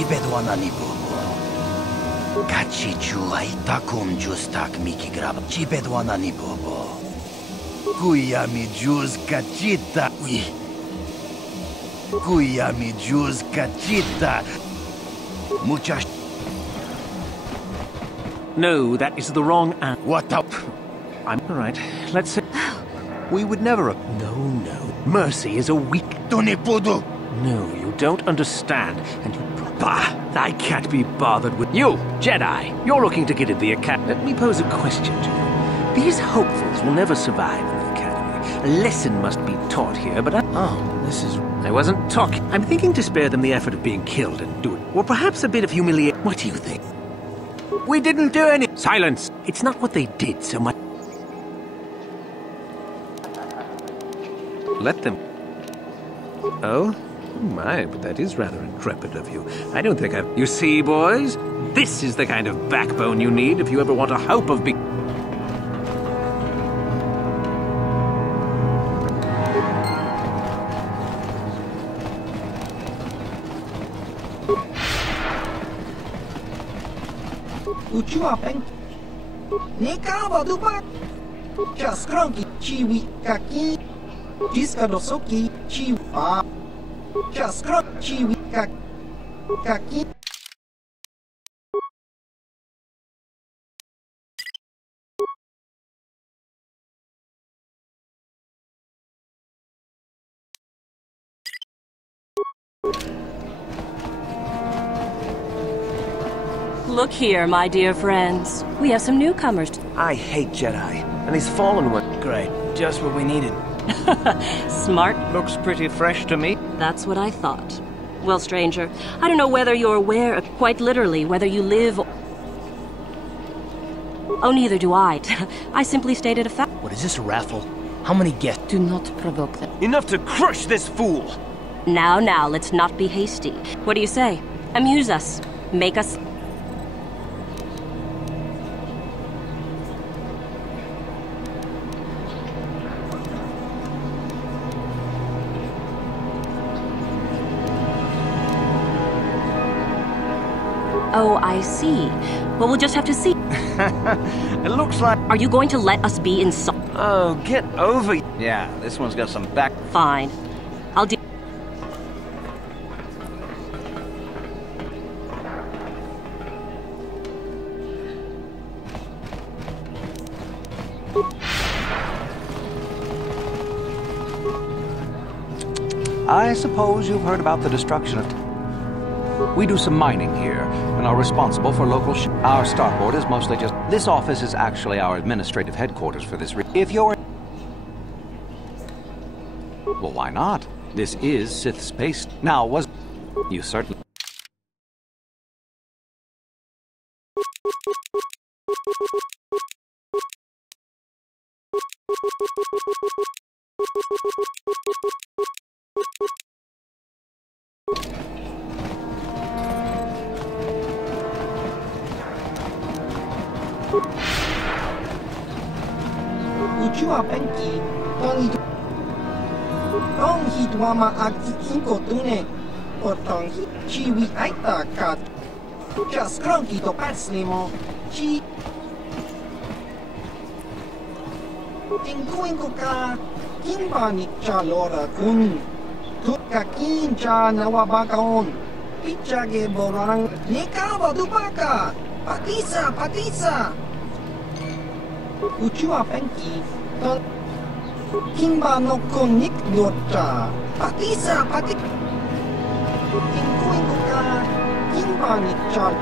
집에도 안 하니 보보. 같이 주아이타 콤주스탁 미키 그라바 집에도 안 하니 보보. 구이야미 주스 카치타. 구이야미 주스 카치타. Muchas. No, that is the wrong answer. What up? I'm all right. Let's say We would never. no. Mercy is a weak. Tunipudu. No, you don't understand, and you. Bah! I can't be bothered with you, Jedi. You're looking to get in the academy. Let me pose a question to you. These hopefuls will never survive in the academy. A lesson must be taught here, but This is. I wasn't talking. I'm thinking to spare them the effort of being killed and do it, or perhaps a bit of humiliation. What do you think? We didn't do any. Silence! It's not what they did so much. Let them. Oh? My, but that is rather intrepid of you. I don't think I've... You see, boys? This is the kind of backbone you need if you ever want a hope of being... Uchuapen. Nekava dupa. Chaskranki chiwi kaki. Jiska dosoki chiwa. Chaskran chiwi kaki. Look here, my dear friends. We have some newcomers. I hate Jedi, and these fallen ones... Great. Just what we needed. Smart. Looks pretty fresh to me. That's what I thought. Well, stranger, I don't know whether you're aware of, quite literally, whether you live... Oh, neither do I. I simply stated a fact. What is this, a raffle? How many guests? Do not provoke them. Enough to crush this fool! Now, let's not be hasty. What do you say? Amuse us. Make us... Oh, I see. Well, we'll just have to see. It looks like... Are you going to let us be insulted? Oh, get over... Yeah, this one's got some back... Fine. I'll do... I suppose you've heard about the destruction of... We do some mining here, and are responsible for local Our starboard is mostly just... This office is actually our administrative headquarters for this If you're... Well, why not? This is Sith space. Now, was... You certainly... Uchua penki. Tong hidwama akti inko tune. Potong chiwi aita kat. Chaskranki to patslimo. Chi. Tinguin ko ka. Kimbani chalora kun. Tukakin cha nawabakaon. Pichage borang. Nekawa dubaka. Patisa. Uchua penki. Kimba no konik dota. Patisa. Tinguin ko ka. Kimbani chal.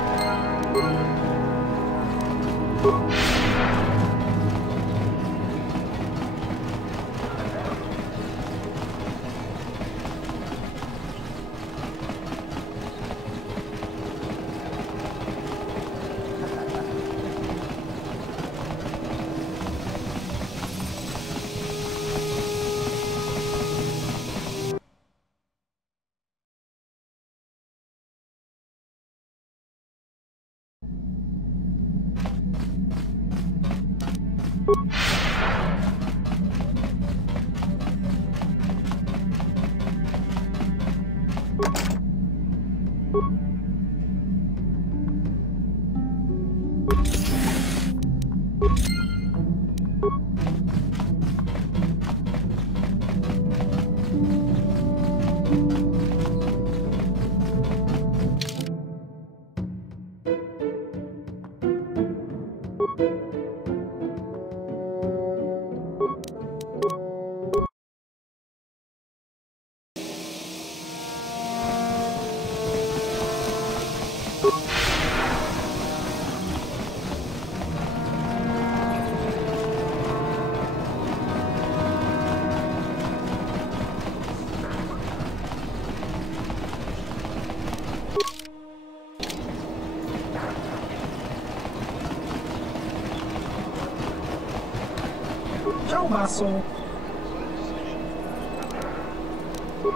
baso.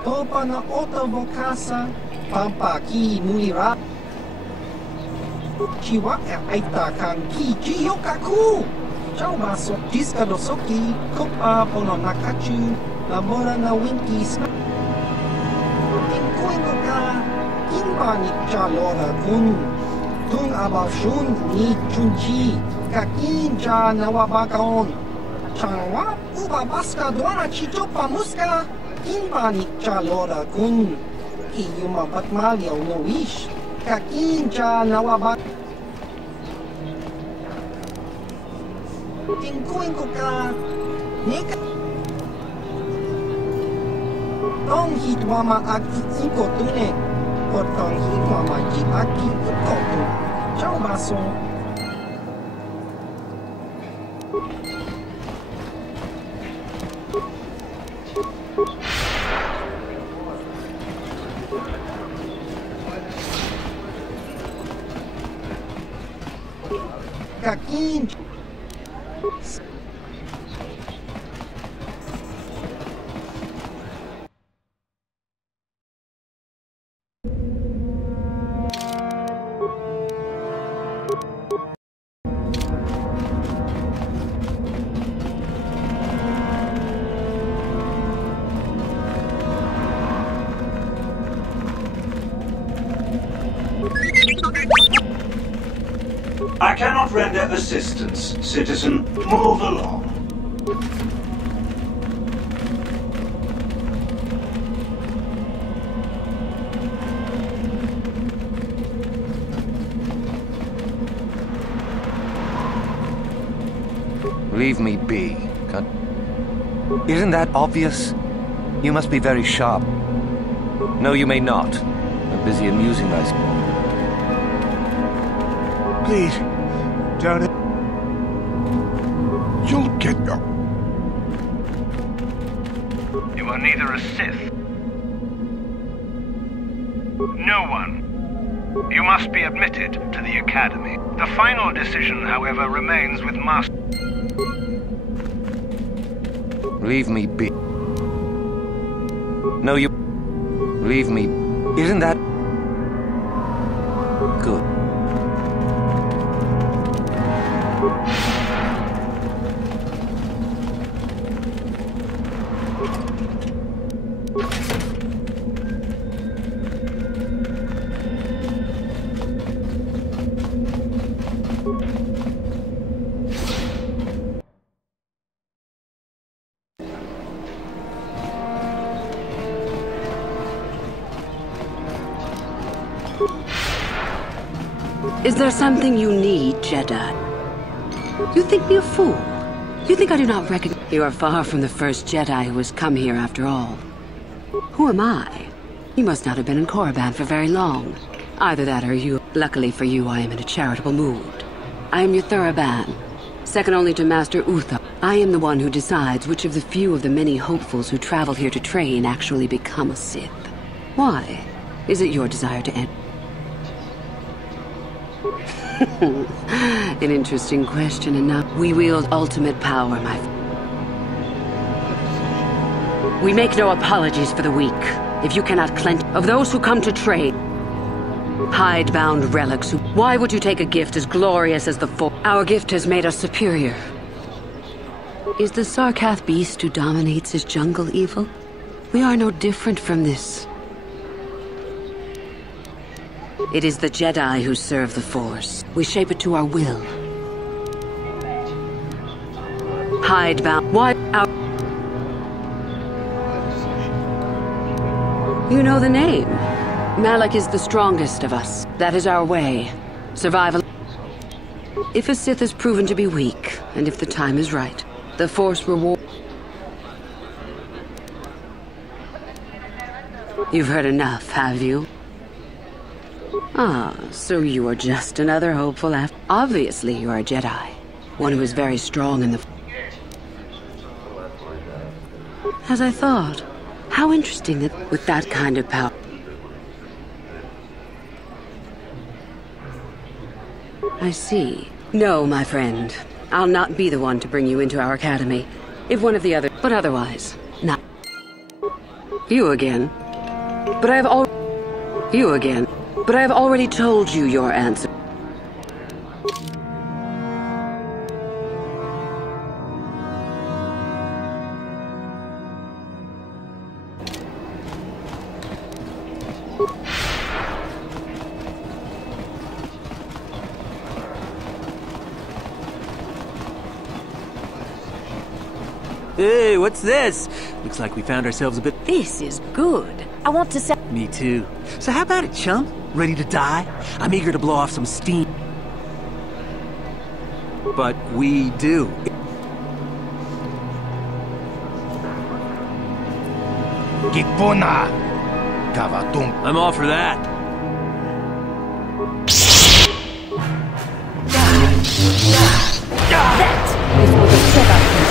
Topa na oto vokasa, pampa ki mulira. Chiwa aita kang ki chiyokaku. Ciao baso, jiska dosoki, kopa pono nakachu, labora na winki sna. Tinkuingo ka, kinba ni chalora kun. Tung abashun ni chunchi, kakin cha nawabakaon. Changwa ubabaska dwana chichopa muska, kinba ni chalora kun. Iyuma batmalyaw no wish, kakin cha nawabak. Tingkuin ko ka, nika. Tong hitwama aki iko tune, o tong hitwama ji aki iko tu. Ciao baso. Kakin. I cannot render assistance, citizen. Move along. Leave me be. Isn't that obvious? You must be very sharp. No, you may not. I'm busy amusing myself. Please, don't. You'll get up. You are neither a Sith. No one. You must be admitted to the Academy. The final decision, however, remains with Master. Leave me be. No, you... Leave me... Isn't that... good? Is there something you need, Jedi? You think me a fool? You think I do not recognize... You are far from the first Jedi who has come here after all. Who am I? You must not have been in Korriban for very long. Either that or you... Luckily for you, I am in a charitable mood. I am your Thuraban, second only to Master Uther. I am the one who decides which of the few of the many hopefuls who travel here to train actually become a Sith. Why? Is it your desire to end... An interesting question enough. We wield ultimate power, my friend. We make no apologies for the weak. If you cannot cleanse... Of those who come to trade... Hidebound relics who... Why would you take a gift as glorious as the Force? Our gift has made us superior. Is the Sarkath beast who dominates his jungle evil? We are no different from this. It is the Jedi who serve the Force. We shape it to our will. Hidebound... Why... Our... You know the name. Malak is the strongest of us. That is our way. Survival... If a Sith is proven to be weak, and if the time is right, the Force reward... You've heard enough, have you? Ah, so you are just another hopeful after... Obviously you are a Jedi. One who is very strong in the... As I thought. How interesting that with that kind of power... I see. No, my friend. I'll not be the one to bring you into our academy. If one of the other... But otherwise, not... You again. But I have already told you your answer. Hey, what's this? Looks like we found ourselves a bit... This is good. I want to say... Me too. So how about it, chum? Ready to die? I'm eager to blow off some steam. But we do. Gipona! Gavatum. I'm all for that. That is what the Jedi can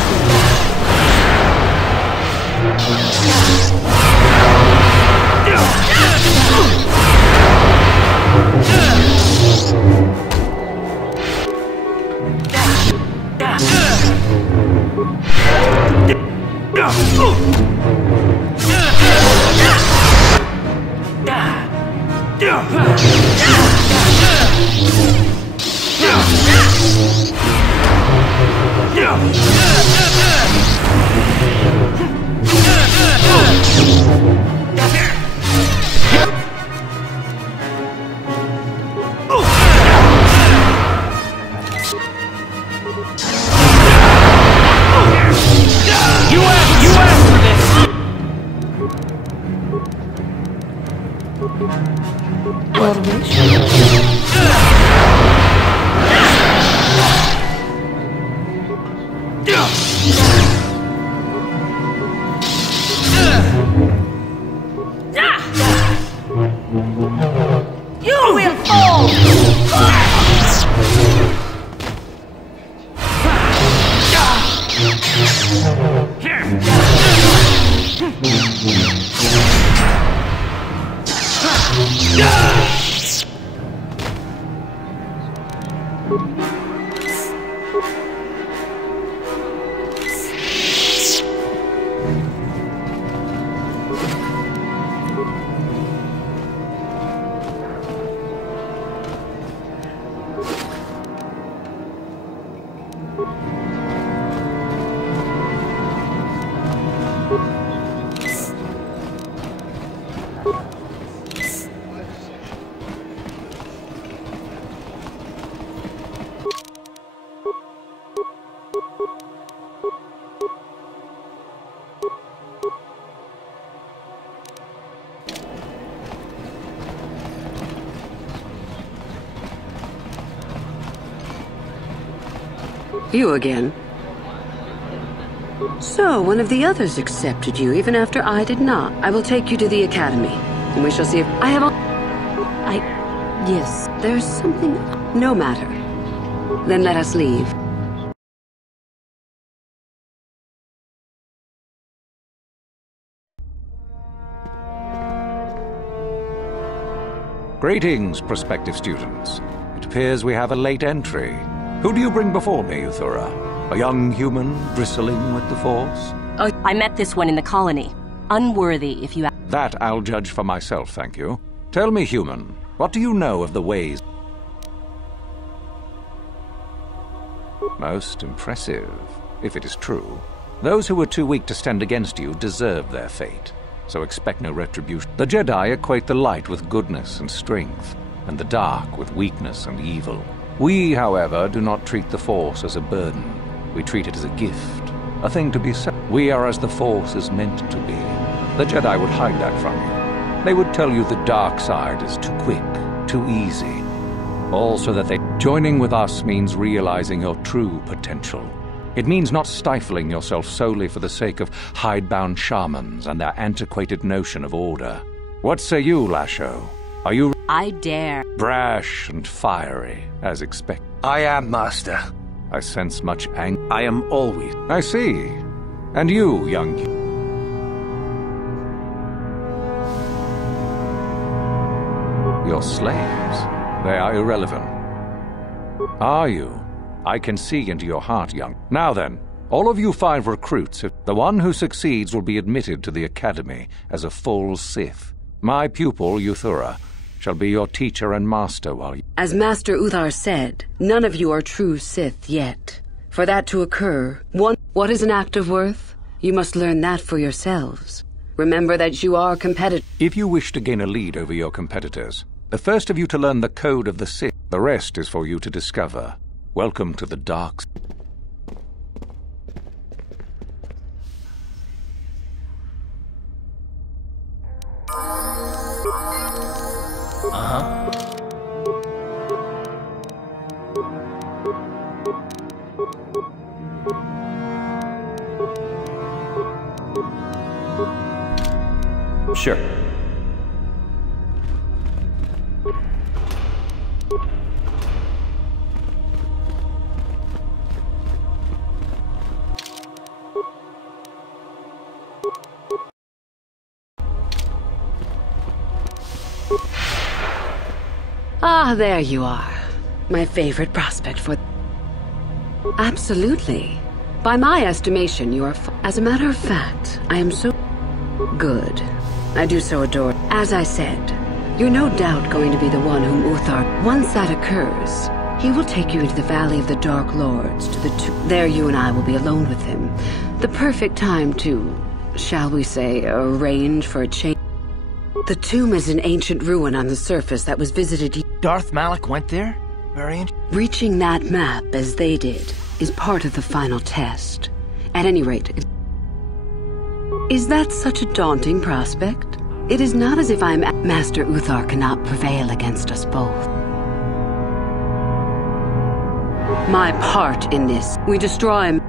You again. So, one of the others accepted you, even after I did not. I will take you to the academy, and we shall see if I have all... Yes, there's something... No matter. Then let us leave. Greetings, prospective students. It appears we have a late entry. Who do you bring before me, Uthura? A young human bristling with the Force? I met this one in the colony. Unworthy, if you... That I'll judge for myself, thank you. Tell me, human, what do you know of the ways... Most impressive, if it is true. Those who were too weak to stand against you deserve their fate, so expect no retribution. The Jedi equate the light with goodness and strength, and the dark with weakness and evil. We, however, do not treat the Force as a burden. We treat it as a gift, a thing to be set. We are as the Force is meant to be. The Jedi would hide that from you. They would tell you the dark side is too quick, too easy. All so that joining with us means realizing your true potential. It means not stifling yourself solely for the sake of hidebound shamans and their antiquated notion of order. What say you, Lasho? Are you... I dare. Brash and fiery, as expected. I am, Master. I sense much anger. I am always... I see. And you, young... Your slaves. They are irrelevant. Are you? I can see into your heart, young. Now then, All of you 5 recruits, the one who succeeds will be admitted to the Academy as a full Sith. My pupil, Euthura, shall be your teacher and master while you... As Master Uthar said, none of you are true Sith yet. For that to occur, what is an act of worth? You must learn that for yourselves. Remember that you are competitive. If you wish to gain a lead over your competitors, the first of you to learn the code of the Sith. The rest is for you to discover. Welcome to the dark... Sure. Ah, there you are. My favorite prospect for... Absolutely. By my estimation, you are... As a matter of fact, I am so... Good. I do so adore... As I said, you're no doubt going to be the one whom Uthar... Once that occurs, he will take you into the Valley of the Dark Lords, to the tomb. There you and I will be alone with him. The perfect time to, shall we say, arrange for a change. The tomb is an ancient ruin on the surface that was visited... Darth Malak went there? Very interesting. Reaching that map, as they did, is part of the final test. At any rate... Is that such a daunting prospect? It is not as if I'm... Master Uthar cannot prevail against us both. My part in this, we destroy...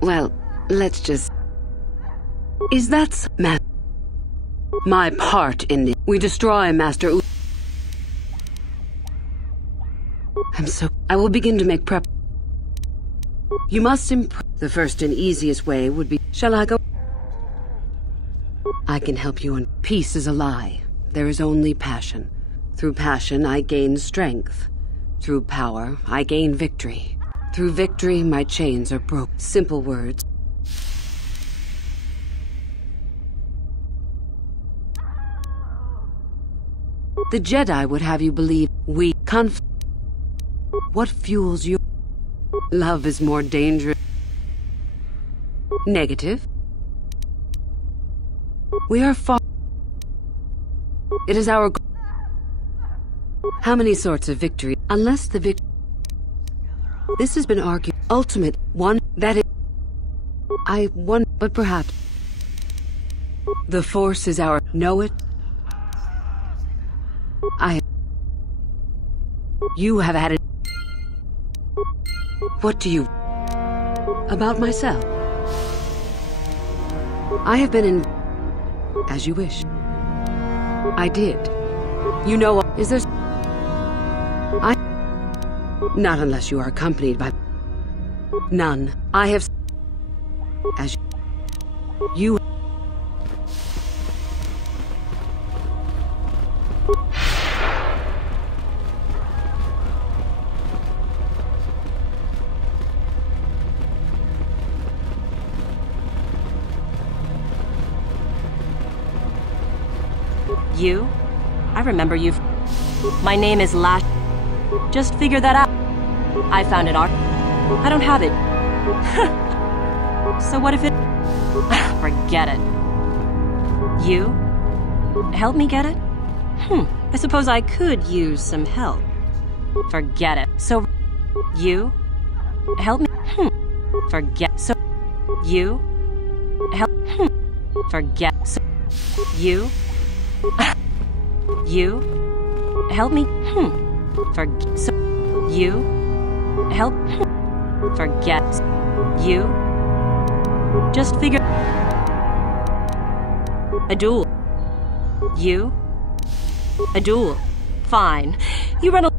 Well, let's just... Is that... My part in this, we destroy Master Uthar. I will begin to make prep... You must The first and easiest way would be... Shall I go? I can help you in... Peace is a lie. There is only passion. Through passion, I gain strength. Through power, I gain victory. Through victory, my chains are broken. Simple words. The Jedi would have you believe we... What fuels you? Love is more dangerous. Negative. We are far... It is our... How many sorts of victory? Unless the victory... This has been argued. Ultimate one, that is... I won, but perhaps... The Force is our... Know it? You have had it. What do you... About myself? I have been in... As you wish. I did. You know what... Is there... Not unless you are accompanied by... None. I have... As you... You? I remember you. My name is Lash. Just figure that out. I found it art. I don't have it. So what if it... Forget it. You? Help me get it? I suppose I could use some help. Forget it. So... You? Help me... Forget... So... You? Help... Forget... So... You? You? Help me? Forget... So... You? Help... Forget... You? Just figure... A duel. You? A duel. Fine. You run a...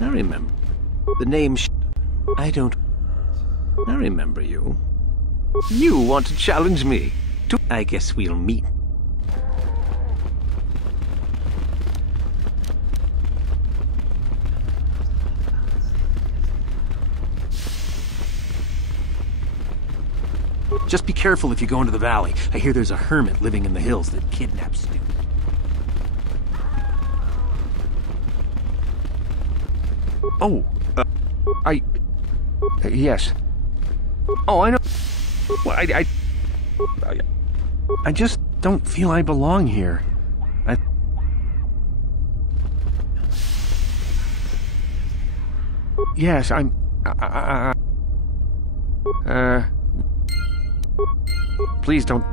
I remember. The name I don't... I remember you. You want to challenge me? I guess we'll meet. Just be careful if you go into the valley. I hear there's a hermit living in the hills that kidnaps students. Oh, yes. Oh, I know. Well, I just don't feel I belong here. Yes, I'm... Please don't...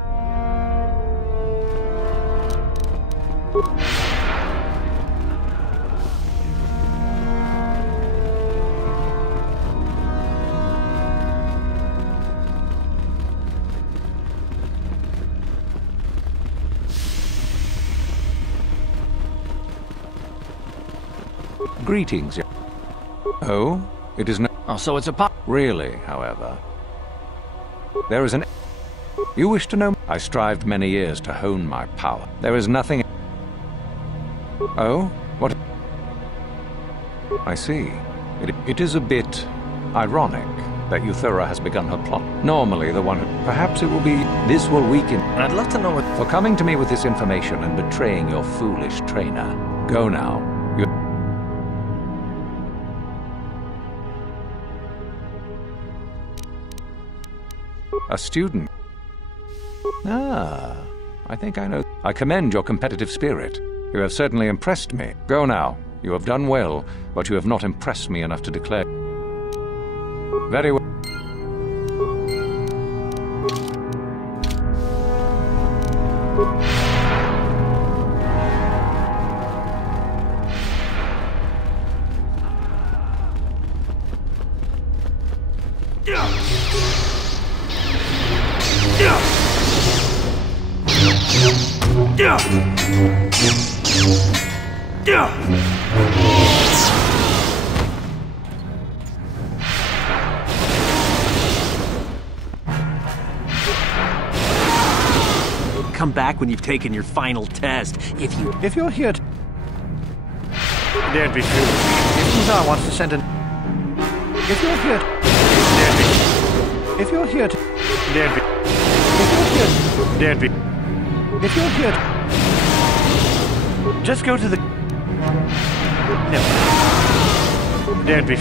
Greetings. Oh, it is no... Oh, so it's a pop... Really, however. There is an... You wish to know? I strived many years to hone my power. There is nothing... Oh? What? I see. It is a bit ironic that Euthura has begun her plot. Normally the one who... Perhaps it will be... This will weaken... I'd love to know what... For coming to me with this information and betraying your foolish trainer. Go now. A student. Ah, I think I know. I commend your competitive spirit. You have certainly impressed me. Go now. You have done well, but you have not impressed me enough to declare. Very well. Come back when you've taken your final test. If you're here to... There'd be food. If Muzar wants to send an... If you're here to... There'd be... If you're here to... There'd be... If you're here to... There'd be... If you're here to... Just go to the... No. There'd be...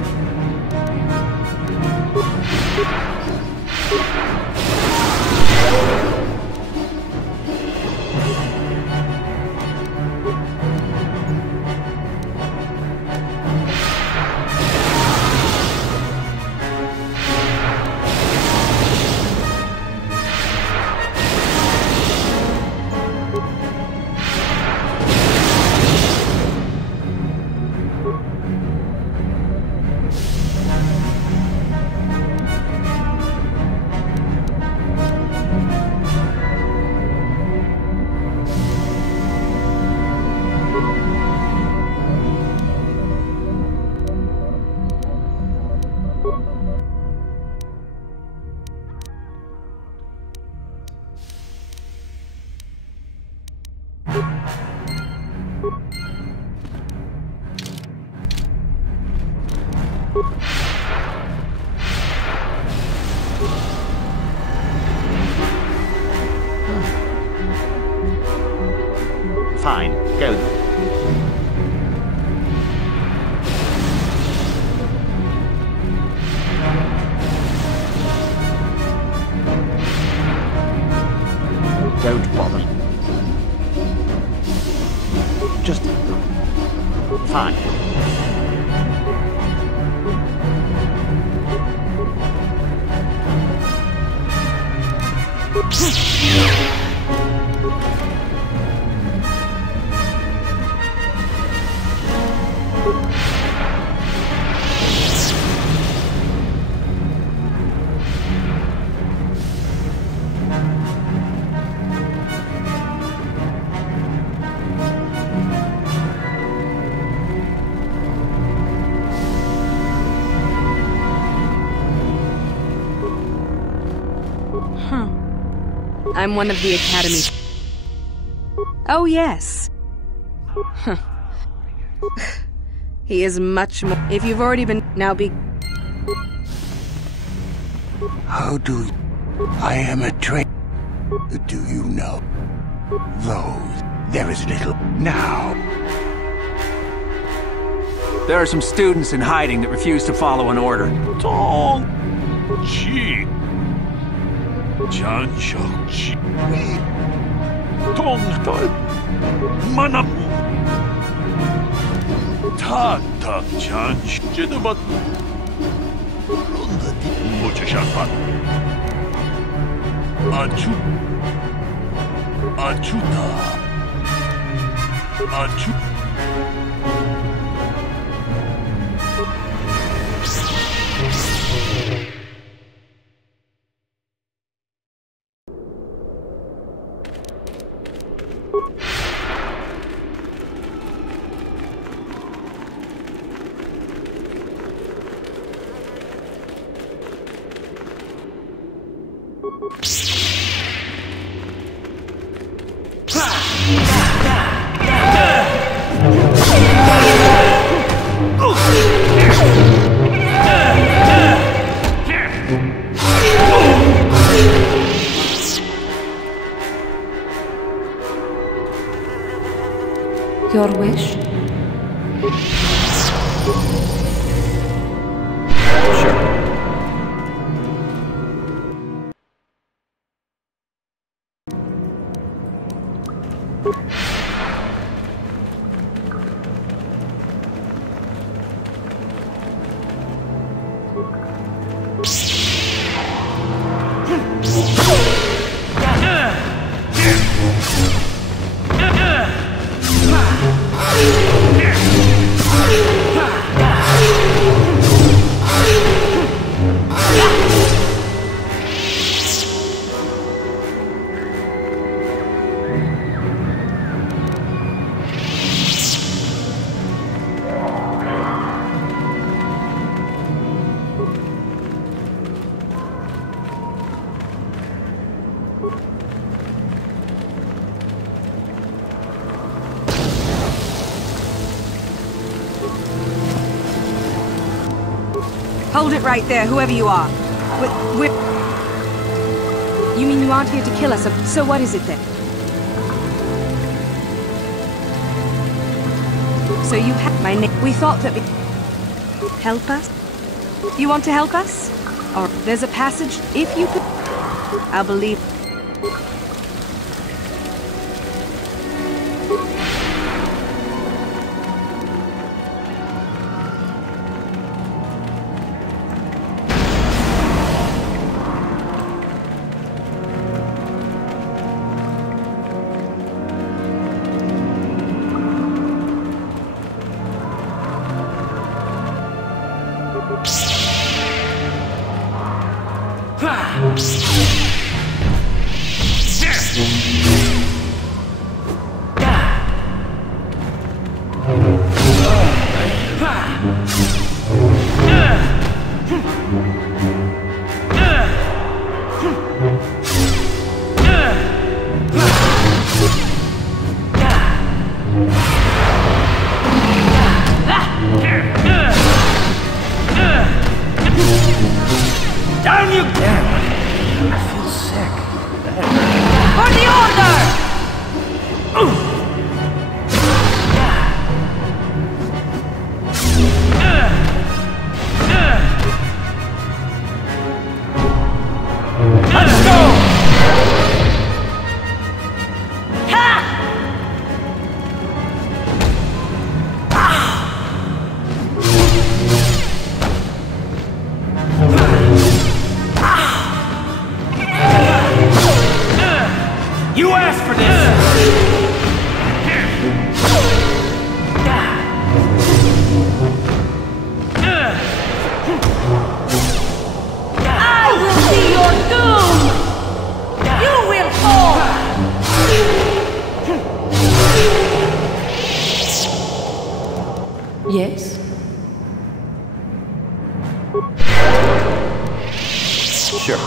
Fine, go. Don't bother. Just... Fine. I'm one of the Academy. Oh, yes. Huh. He is much more... If you've already been... Now be... How do you... I am a traitor. Do you know? Those. There is little. Now. There are some students in hiding that refuse to follow an order. Tong Chi. Jan Shok Chi. Tong Tal. Manap. Tata Jan Jedabat. Ronda di Mochashapat. Achuta. Your wish? Hold it right there, whoever you are. We're... You mean you aren't here to kill us? So what is it then? So you have my name. We thought that we... Help us? You want to help us? Or there's a passage, if you could... I'll believe... Down you go! I feel sick. For the order! Let's go! You asked for this! I will be your doom! You will fall! Yes? Sure.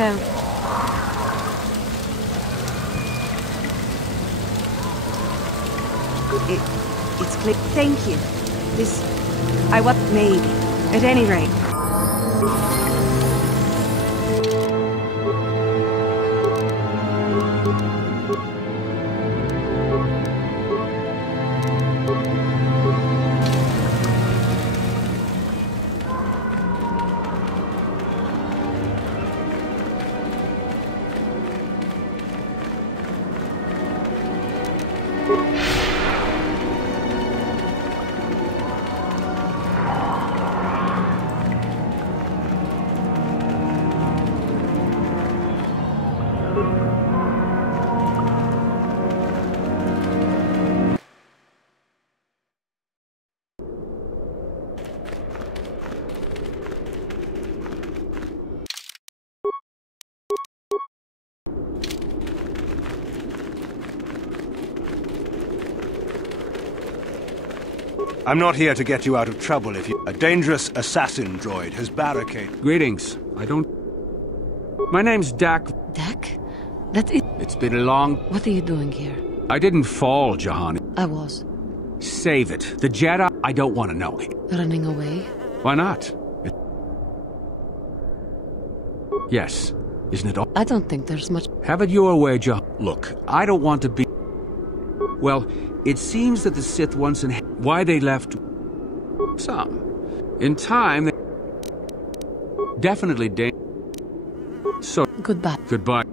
So... It's clear. Thank you. This... I want... Maybe. At any rate. I'm not here to get you out of trouble if you... A dangerous assassin droid has barricaded... Greetings. I don't... My name's Dak. Dak? That is... It's been a long... What are you doing here? I didn't fall, Jahani. I was. Save it. The Jedi... I don't want to know. Running away? Why not? Yes. Isn't it all? I don't think there's much... Have it your way, Look, I don't want to be... Well, it seems that the Sith once in... Why they left... Some. In time, they... Definitely So... Goodbye. Goodbye.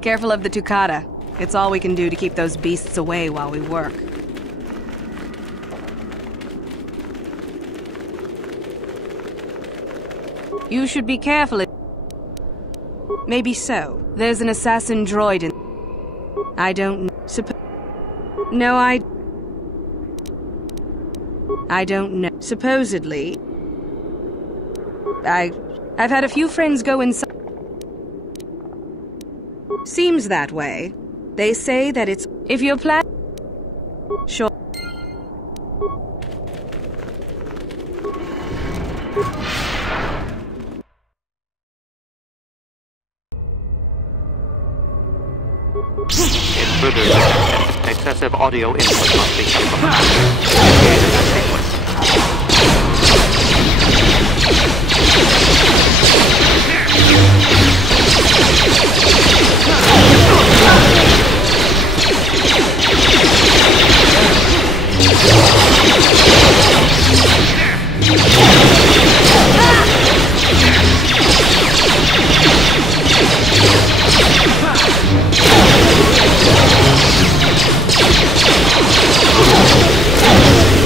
Careful of the Tukata. It's all we can do to keep those beasts away while we work. You should be careful. Maybe so. There's an assassin droid in... I don't know. No, I don't know. Supposedly... I've had a few friends go inside. Seems that way. They say that it's... If you're planning... Sure. Intruders. Excessive audio input must be sequence.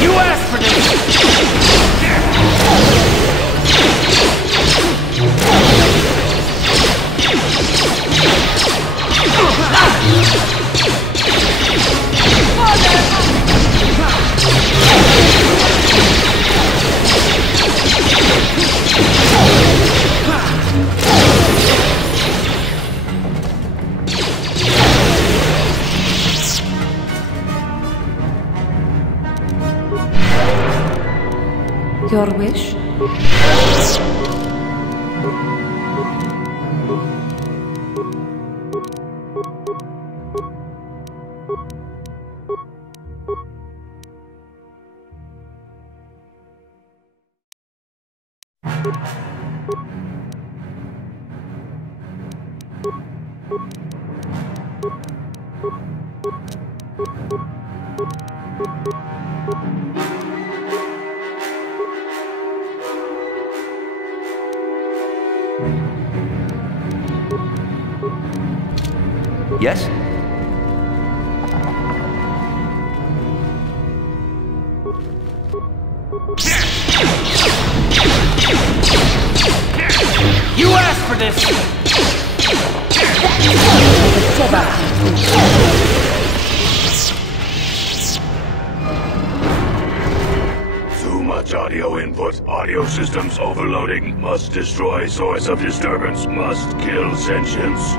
You asked for this! Your wish? Yes? You asked for this! Too much audio input. Audio systems overloading. Must destroy source of disturbance. Must kill sentience.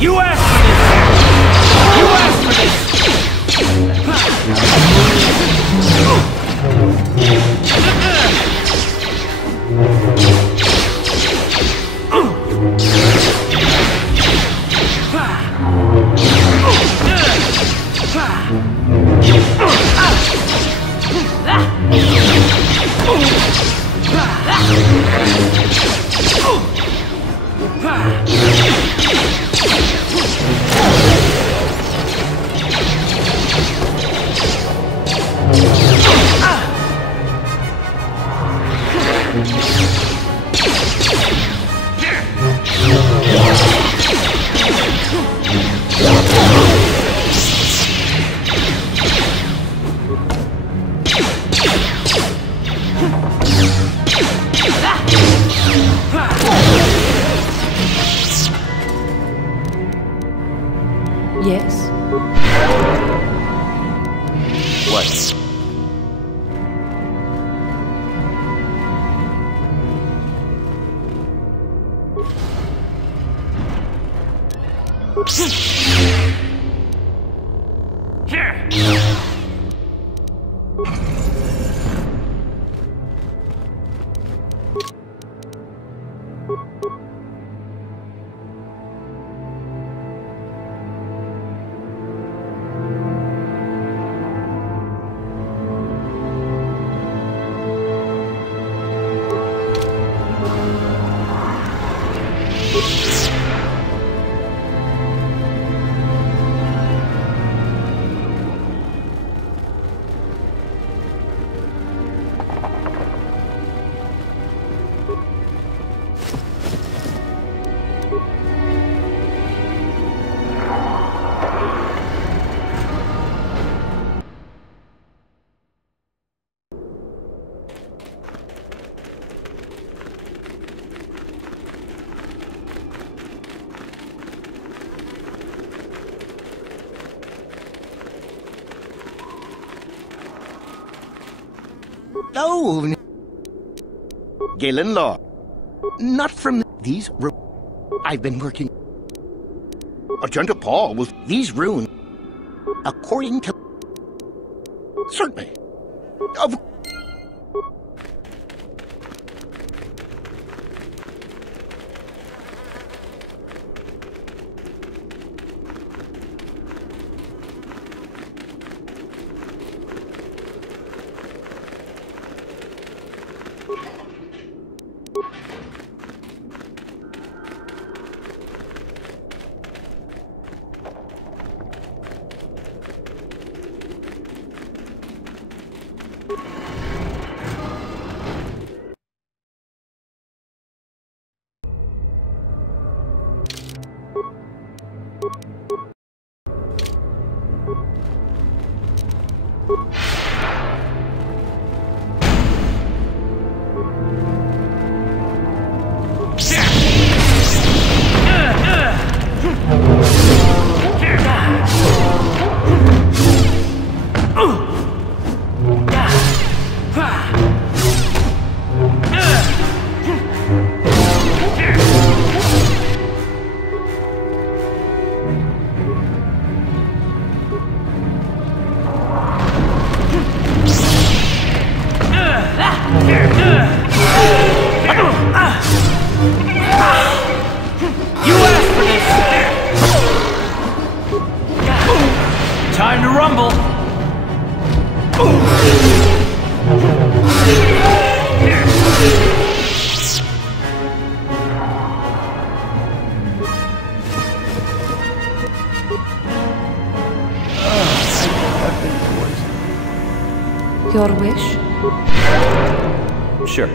You asked for this! You asked for this! Yes? What? Oh, Galen Law. Not from these I've been working. Agenda Paul was these runes. According to... Certainly. Of... Time to rumble! Your wish? Sure.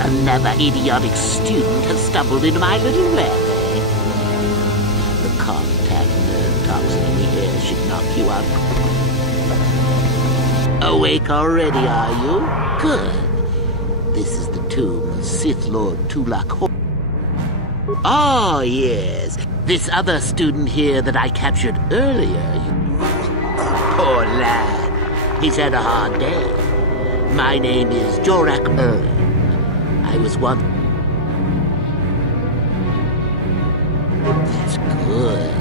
Another idiotic student has stumbled into my little lab. The contact nerve toxin in the air should knock you out. Awake already, are you? Good. This is the tomb of Sith Lord Tulak. Oh, yes. This other student here that I captured earlier. Poor lad. He's had a hard day. My name is Jorak Erling. I was once... That's good.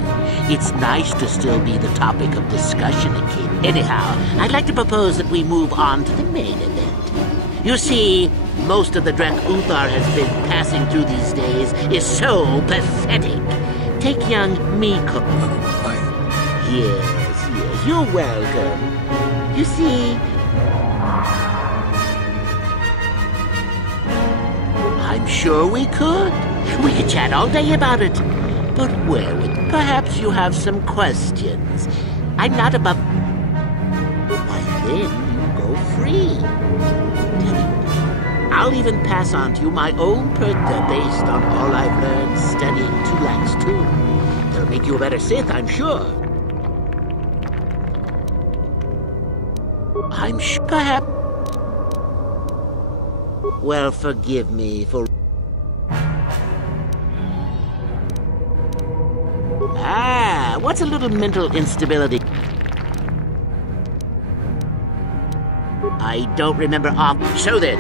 It's nice to still be the topic of discussion again. Anyhow, I'd like to propose that we move on to the main event. You see, most of the Drek Uthar has been passing through these days is so pathetic. Take young Miko. Yes, you're welcome. You see... I'm sure we could. We could chat all day about it. But well, perhaps you have some questions. I'm not above... Why then, you go free. I'll even pass on to you my own pertha based on all I've learned studying Tulak's tomb. It'll make you a better Sith, I'm sure. I'm sure perhaps... Well, forgive me for... Ah, what's a little mental instability? I don't remember off. So then,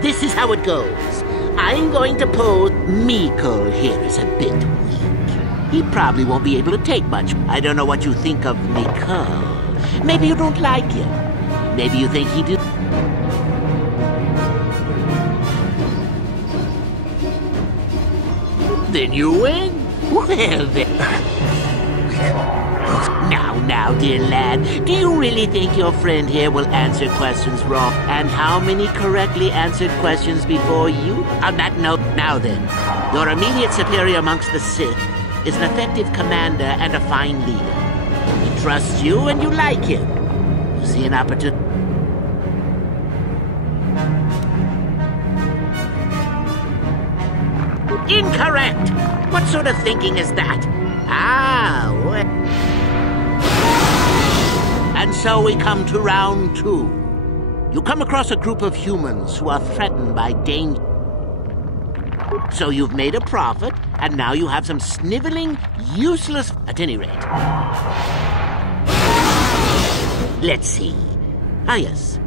this is how it goes. I'm going to pose Mikkel here is a bit weak. He probably won't be able to take much. I don't know what you think of Mikkel. Maybe you don't like him. Maybe you think he did. Then you win. Well then. Now, dear lad, do you really think your friend here will answer questions wrong? And how many correctly answered questions before you? On that note, now then, your immediate superior amongst the Sith is an effective commander and a fine leader. He trusts you and you like him. You see an opportunity. Incorrect! What sort of thinking is that? Ah, well... And so we come to round 2. You come across a group of humans who are threatened by danger. So you've made a profit, and now you have some sniveling, useless... At any rate. Let's see. Ah, yes.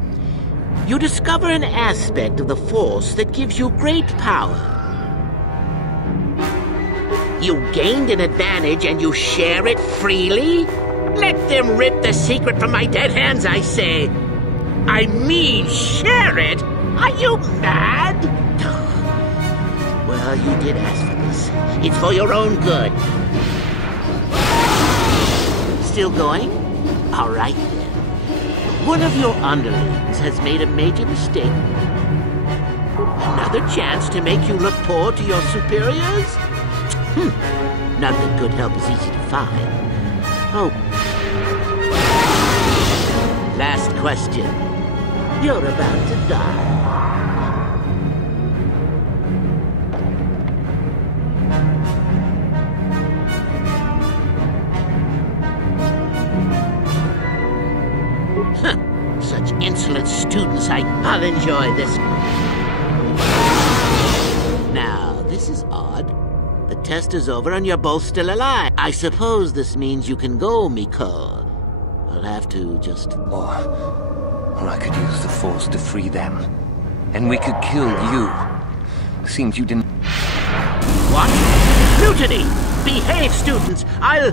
You discover an aspect of the Force that gives you great power. You gained an advantage and you share it freely? Let them rip the secret from my dead hands, I say. I mean, share it? Are you mad? Well, you did ask for this. It's for your own good. Still going? All right, then. One of your underlings has made a major mistake. Another chance to make you look poor to your superiors? Not that good help is easy to find. Oh. Last question. You're about to die. Such insolent students, I'll enjoy this. Now, this is odd. The test is over and you're both still alive. I suppose this means you can go, Mikkel. I'll have to just... Or I could use the Force to free them. And we could kill you. Seems you didn't... What? Mutiny! Behave, students! I'll...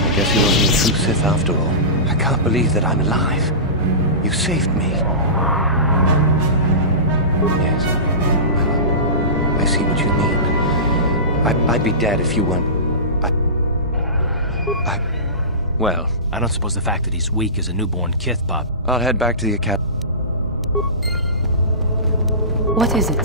I guess he wasn't a true Sith after all. I can't believe that I'm alive. You saved me. Yes. I see what you mean. I'd be dead if you weren't... Well... I don't suppose the fact that he's weak is a newborn kith, Pop. I'll head back to the academy. What is it?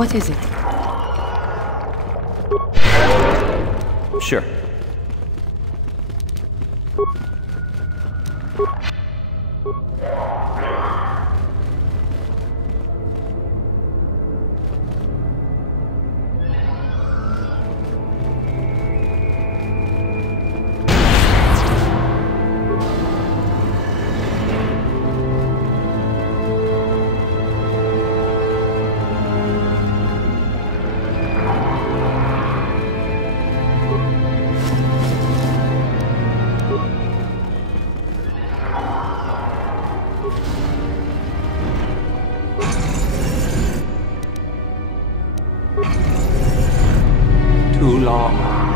What is it? Sure.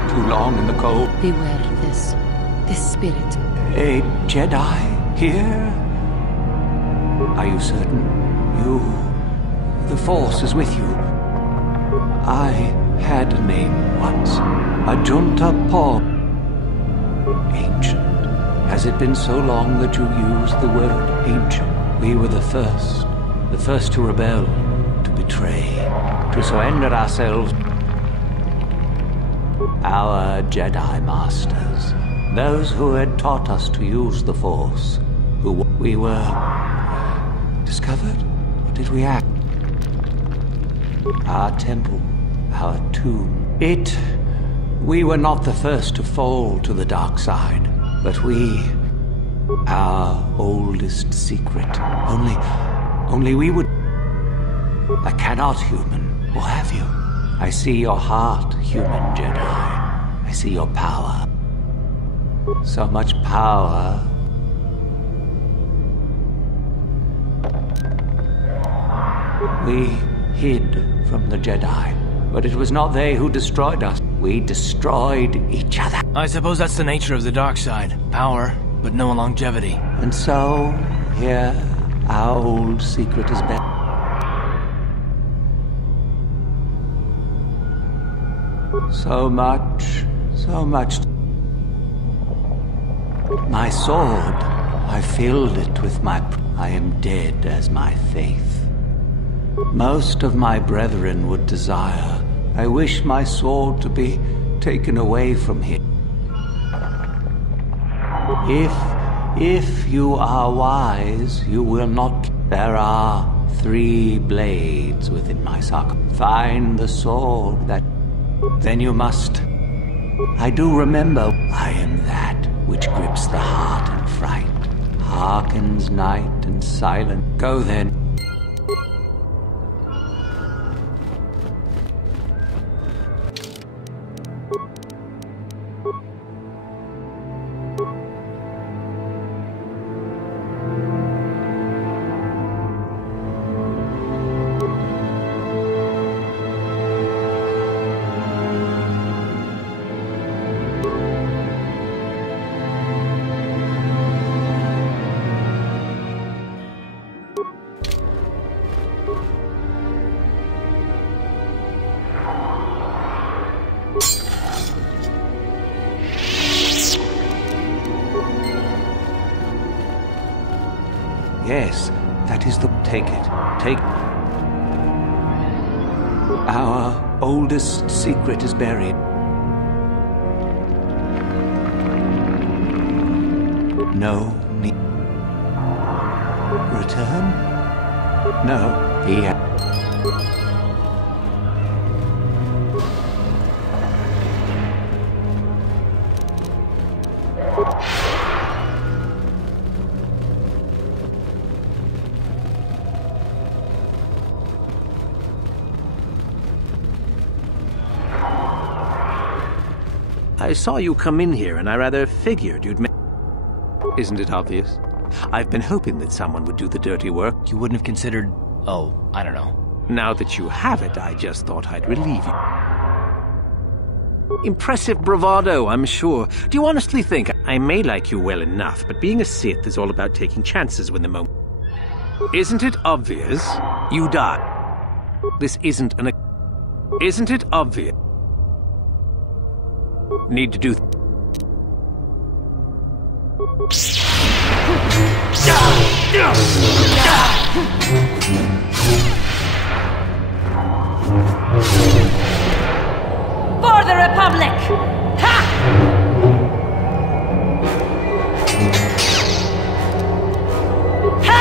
Too long in the cold. Beware this spirit. A Jedi here? Are you certain? The Force is with you. I had a name once. Ajunta Paul. Ancient. Has it been so long that you used the word ancient? We were the first to rebel, to betray, to surrender ourselves. Our Jedi Masters, those who had taught us to use the Force, we were discovered, or did we act? Our temple, our tomb, we were not the first to fall to the dark side, but we Our oldest secret. Only we would... I cannot, human. Or have you? I see your heart, human Jedi. I see your power. So much power. We hid from the Jedi, but it was not they who destroyed us. We destroyed each other. I suppose that's the nature of the dark side. Power, but no longevity. And so, here, our old secret is back. So much. My sword, I filled it with my... I am dead as my faith. Most of my brethren would desire. I wish my sword to be taken away from him. If you are wise, you will not... There are 3 blades within my socket. Find the sword that... Then you must... I do remember. I am that which grips the heart in fright, hearkens night and silent. Go then. Yes, that is the... Take it. Take... Our oldest secret is buried. No need... Return? No, he... I saw you come in here, and I rather figured you'd... Isn't it obvious? I've been hoping that someone would do the dirty work. You wouldn't have considered... Oh, I don't know. Now that you have it, I just thought I'd relieve you. Impressive bravado, I'm sure. Do you honestly think I may like you well enough, but being a Sith is all about taking chances when the moment... Isn't it obvious? You die. This isn't an... Isn't it obvious? Need to do... For the Republic! Ha! Ha!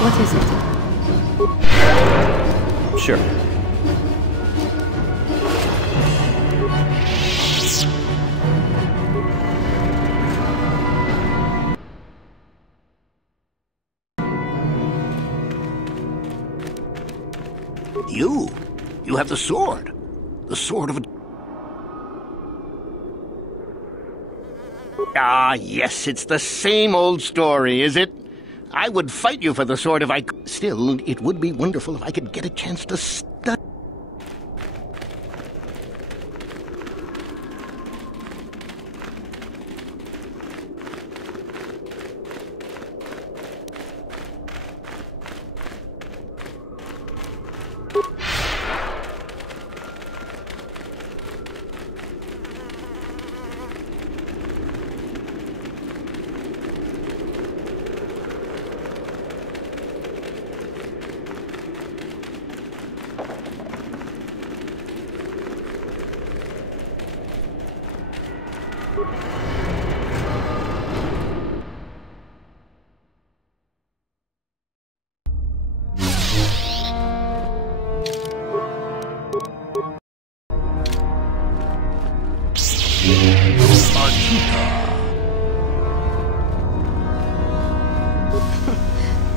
What is it? Sure. You have the sword. The sword of a... Ah, yes, it's the same old story, is it? I would fight you for the sword if I could. Still, it would be wonderful if I could get a chance to study.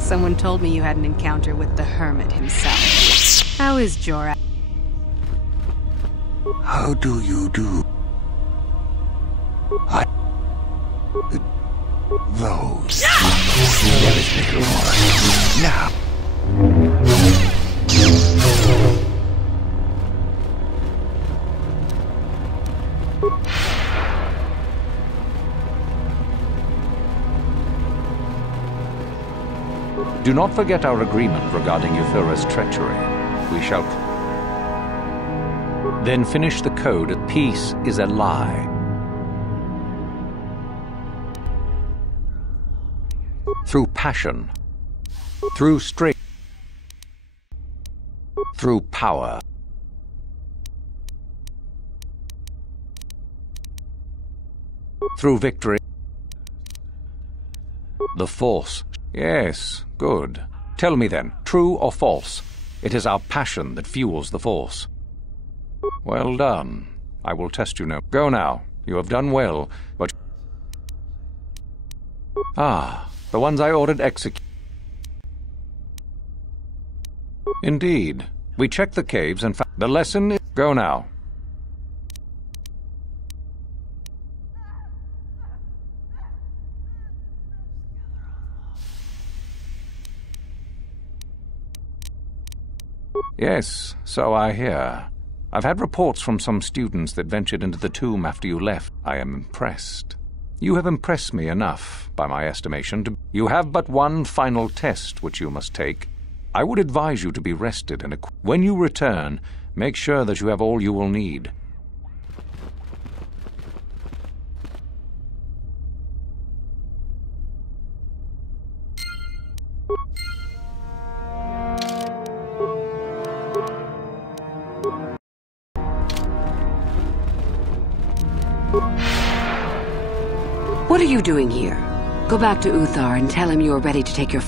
Someone told me you had an encounter with the Hermit himself. How is Jorah? How do you do? Those. There is little more. Now. Do not forget our agreement regarding Euphura's treachery. We shall... Then finish the code. Peace is a lie. Through passion. Through strength. Through power. Through victory. The Force. Yes, good. Tell me then, true or false? It is our passion that fuels the Force. Well done. I will test you now. Go now. You have done well, but... Ah, the ones I ordered execute. Indeed. We checked the caves and found... The lesson is... Go now. Yes, so I hear. I've had reports from some students that ventured into the tomb after you left. I am impressed. You have impressed me enough, by my estimation. You have but one final test which you must take. I would advise you to be rested and when you return, make sure that you have all you will need. What are you doing here? Go back to Uthar and tell him you are ready to take your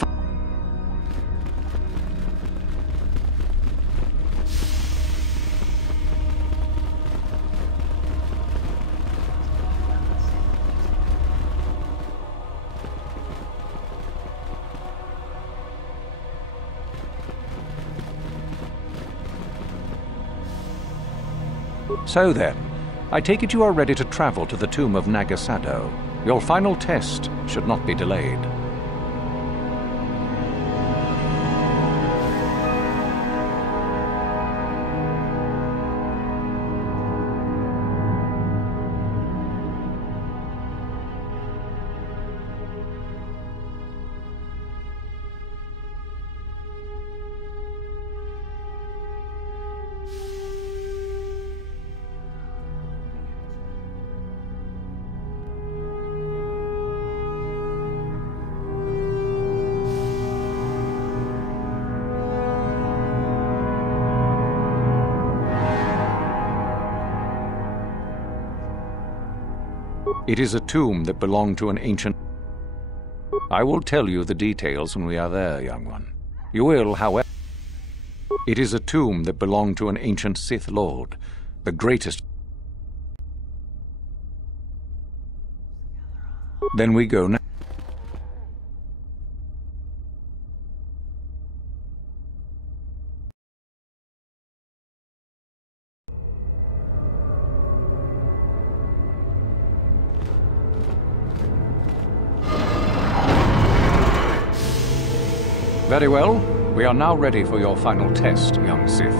So then, I take it you are ready to travel to the tomb of Nagasado. Your final test should not be delayed. It is a tomb that belonged to an ancient... I will tell you the details when we are there, young one. You will, however... It is a tomb that belonged to an ancient Sith Lord, the greatest... Then we go now. Very well. We are now ready for your final test, young Sith.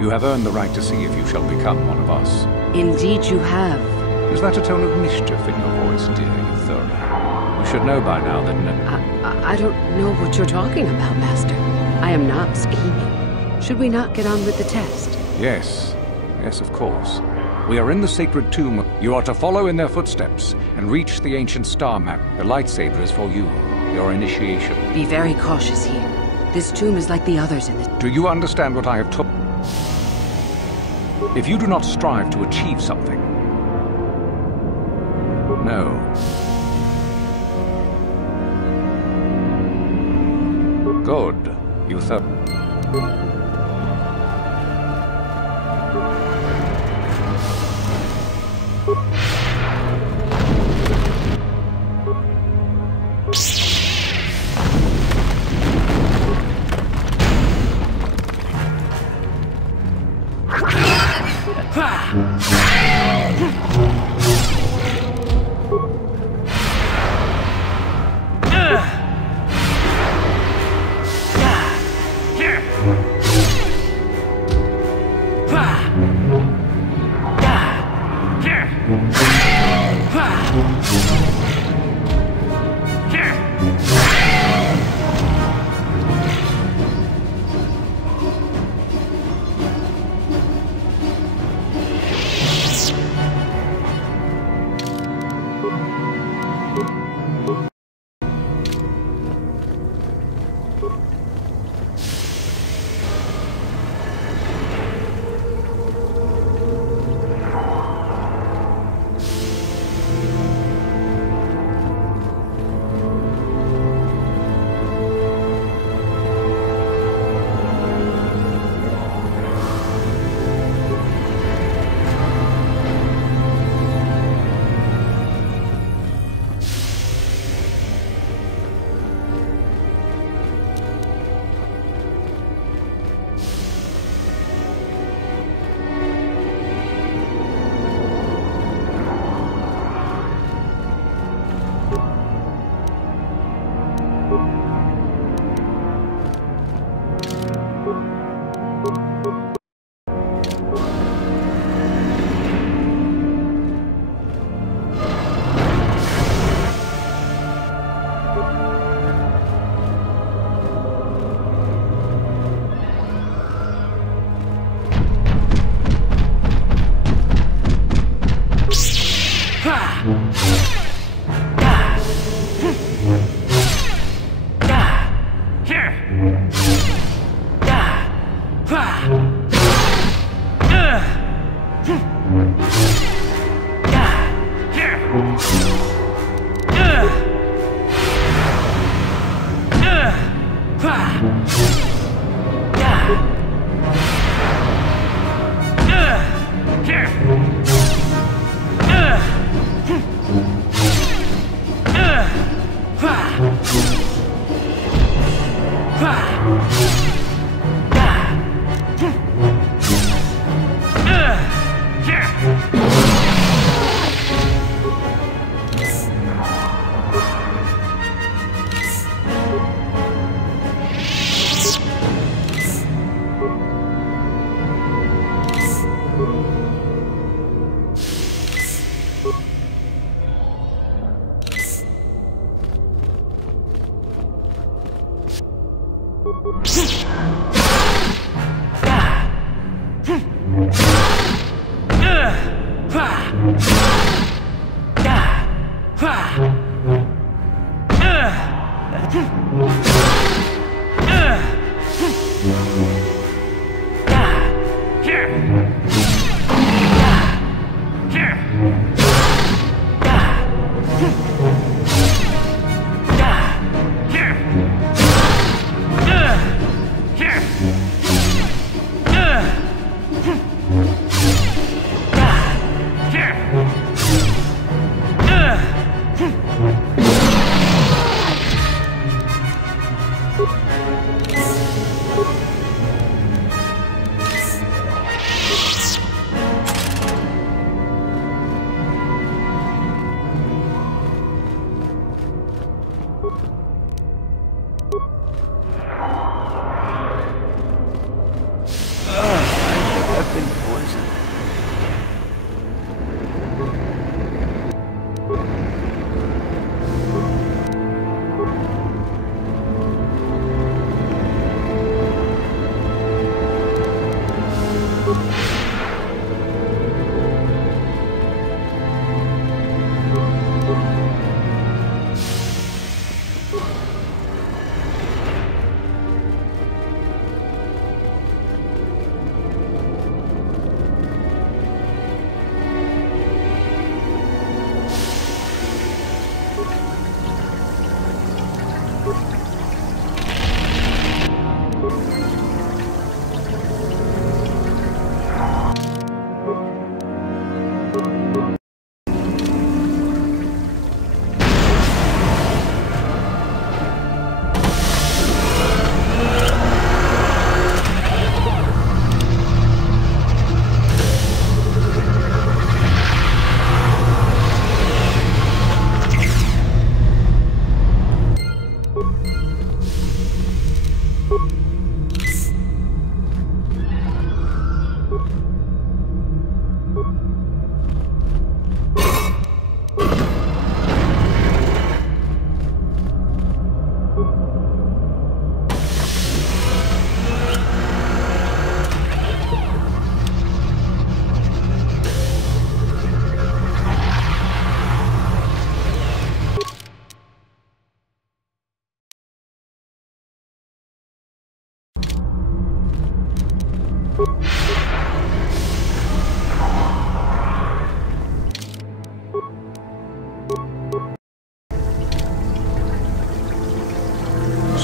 You have earned the right to see if you shall become one of us. Indeed you have. Is that a tone of mischief in your voice, dear Euphura? You should know by now that I don't know what you're talking about, Master. I am not scheming. Should we not get on with the test? Yes. Yes, of course. We are in the sacred tomb. You are to follow in their footsteps and reach the ancient star map. The lightsaber is for you. Your initiation. Be very cautious here. This tomb is like the others in the... Do you understand what I have told? If you do not strive to achieve something... No. Good. You thought...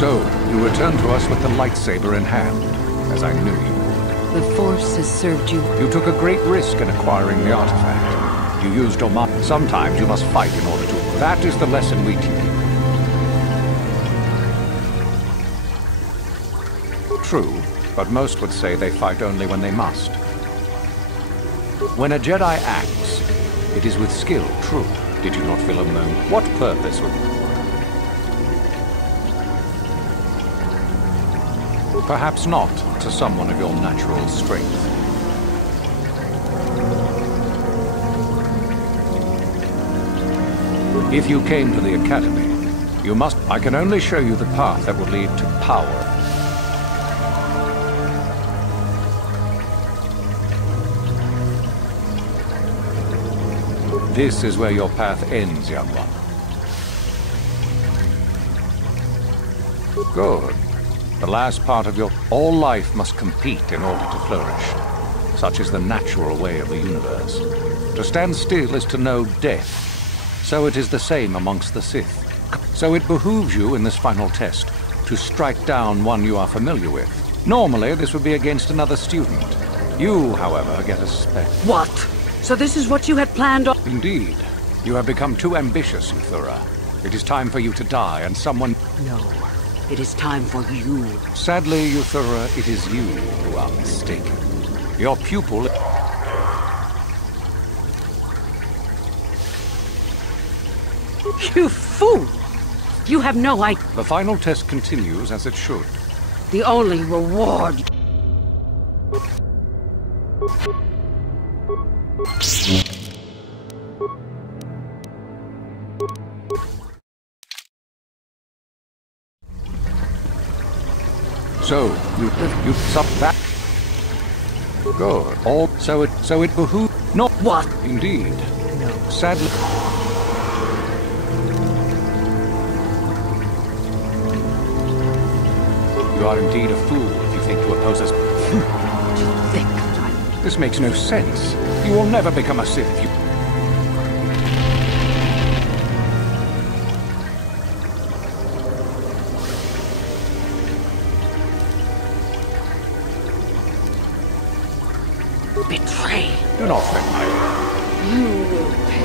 So, you return to us with the lightsaber in hand, as I knew you would. The Force has served you. You took a great risk in acquiring the artifact. You used Oman. Sometimes you must fight in order to. That is the lesson we teach. True, but most would say they fight only when they must. When a Jedi acts, it is with skill, true. Did you not feel a moment? What purpose would... Perhaps not to someone of your natural strength. If you came to the Academy, you must... I can only show you the path that will lead to power. This is where your path ends, young one. Good. The last part of your... All life must compete in order to flourish. Such is the natural way of the universe. To stand still is to know death. So it is the same amongst the Sith. So it behooves you in this final test to strike down one you are familiar with. Normally, this would be against another student. You, however, get a spec. What? So this is what you had planned on? Indeed. You have become too ambitious, Euthura. It is time for you to die, and someone... No. It is time for you. Sadly, Euthura, it is you who are mistaken. Your pupil... You fool! You have no idea. The final test continues as it should. The only reward... So, you sup that? Good. All so it behooves... Not what? Indeed. No. Sadly... You are indeed a fool if you think to oppose us. This makes no sense. You will never become a Sith if you... Betray. Do not threaten me. You will pay.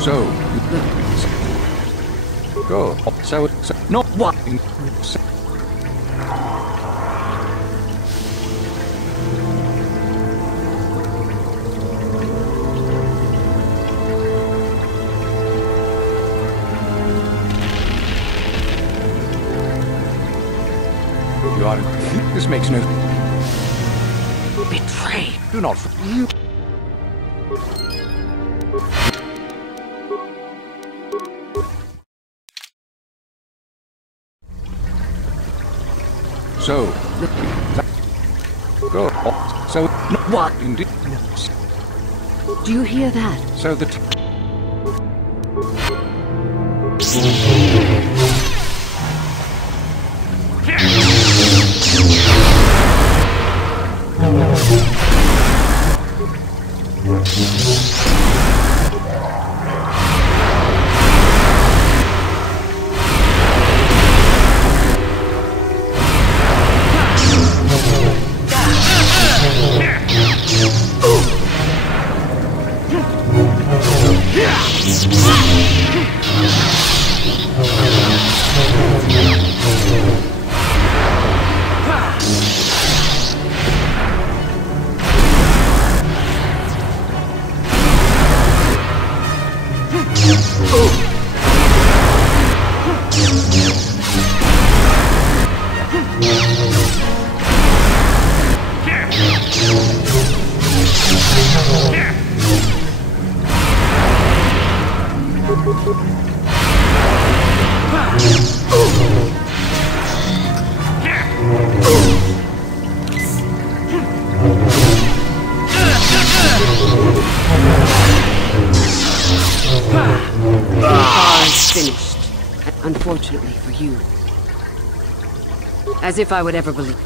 So, go. So, not what? You are. This makes no. Betray. Do not. You. So, go. So, what? Indeed. Do you hear that? So that Finished. Unfortunately for you. As if I would ever believe.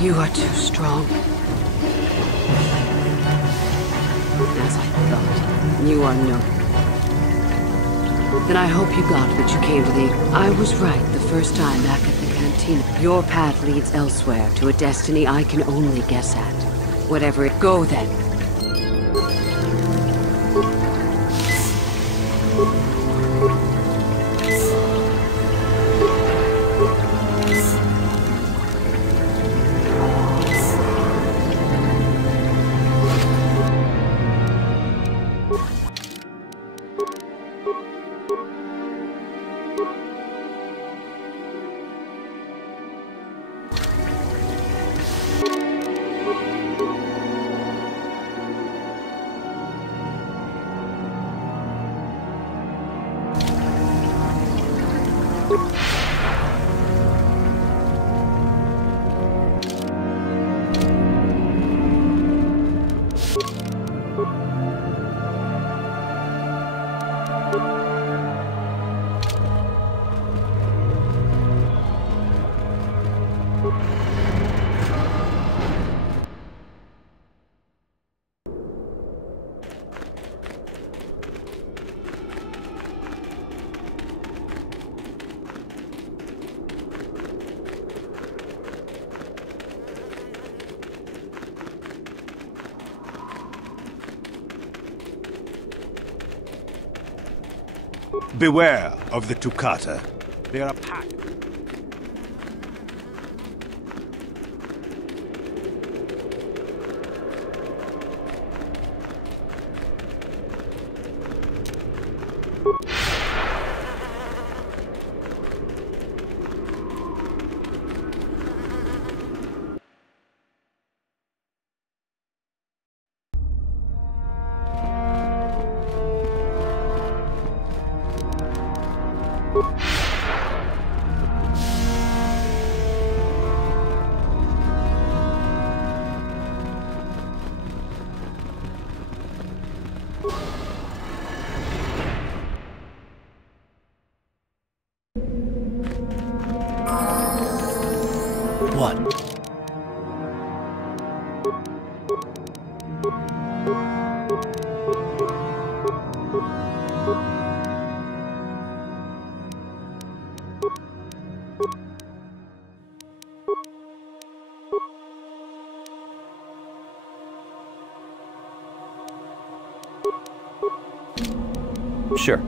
You are too strong. As I thought, you are no. Then I hope you got what you came to the... I was right the first time back at the cantina. Your path leads elsewhere to a destiny I can only guess at. Whatever it... Go then. Beware of the Toccata. They are a pack. What? Sure.